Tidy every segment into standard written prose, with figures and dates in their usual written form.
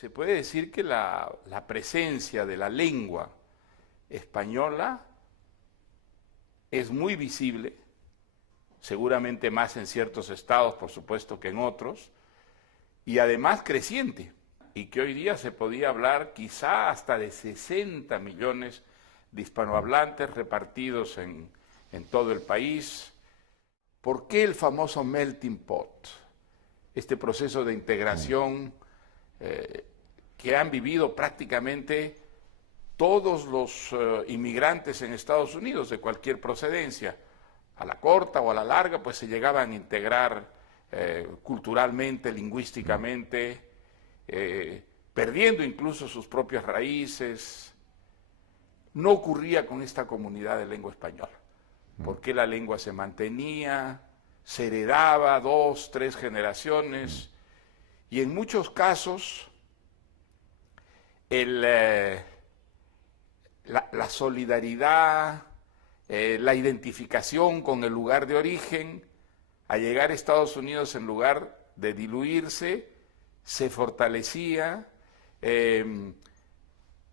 Se puede decir que la presencia de la lengua española es muy visible, seguramente más en ciertos estados, por supuesto, que en otros, y además creciente, y que hoy día se podía hablar quizá hasta de 60 millones de hispanohablantes repartidos en todo el país. ¿Por qué el famoso melting pot? Este proceso de integración que han vivido prácticamente todos los inmigrantes en Estados Unidos de cualquier procedencia. A la corta o a la larga, pues se llegaban a integrar culturalmente, lingüísticamente, perdiendo incluso sus propias raíces. No ocurría con esta comunidad de lengua española, porque la lengua se mantenía, se heredaba 2, 3 generaciones, y en muchos casos la solidaridad, la identificación con el lugar de origen, al llegar a Estados Unidos, en lugar de diluirse, se fortalecía.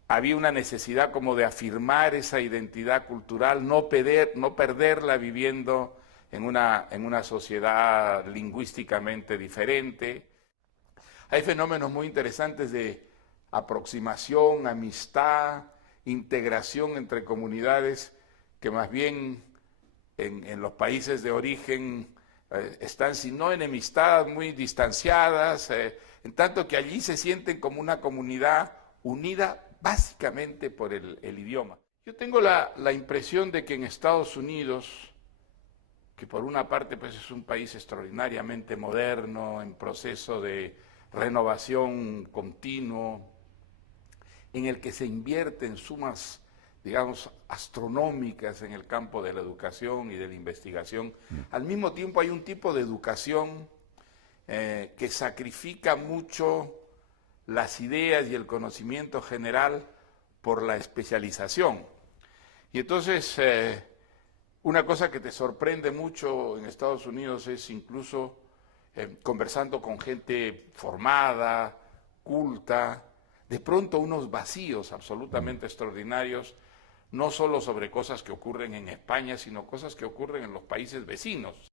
Había una necesidad como de afirmar esa identidad cultural, no perderla viviendo en una sociedad lingüísticamente diferente. Hay fenómenos muy interesantes de aproximación, amistad, integración entre comunidades que más bien en los países de origen están, si no enemistad, muy distanciadas, en tanto que allí se sienten como una comunidad unida básicamente por el idioma. Yo tengo la impresión de que en Estados Unidos, que por una parte pues es un país extraordinariamente moderno, en proceso de renovación continuo, en el que se invierten sumas, digamos, astronómicas en el campo de la educación y de la investigación. Al mismo tiempo hay un tipo de educación que sacrifica mucho las ideas y el conocimiento general por la especialización. Y entonces, una cosa que te sorprende mucho en Estados Unidos es incluso conversando con gente formada, culta, de pronto unos vacíos absolutamente extraordinarios, no solo sobre cosas que ocurren en España, sino cosas que ocurren en los países vecinos.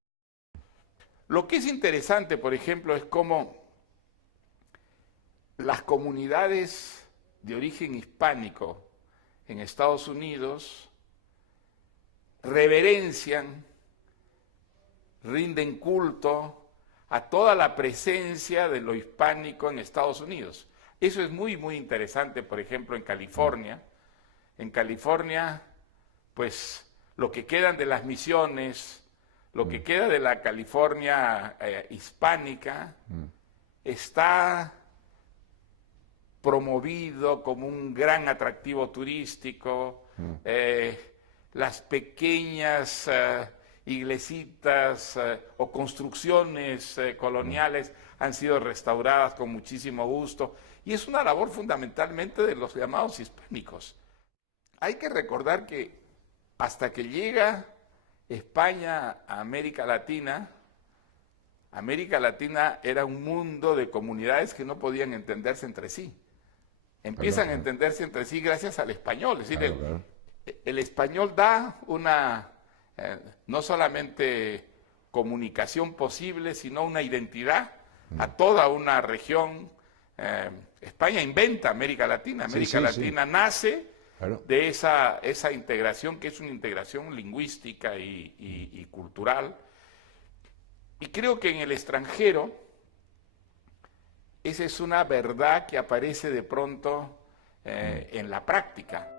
Lo que es interesante, por ejemplo, es cómo las comunidades de origen hispánico en Estados Unidos reverencian, rinden culto a toda la presencia de lo hispánico en Estados Unidos. Eso es muy, muy interesante, por ejemplo, en California. En California, pues, lo que quedan de las misiones, lo que queda de la California hispánica, está promovido como un gran atractivo turístico. Las pequeñas iglesitas o construcciones coloniales han sido restauradas con muchísimo gusto, y es una labor fundamentalmente de los llamados hispánicos. Hay que recordar que hasta que llega España a América Latina era un mundo de comunidades que no podían entenderse entre sí. Empiezan a entenderse entre sí gracias al español, es decir, el español da una, no solamente comunicación posible, sino una identidad a toda una región. España inventa América Latina, América Latina nace de esa integración, que es una integración lingüística y cultural. Y creo que en el extranjero esa es una verdad que aparece de pronto en la práctica.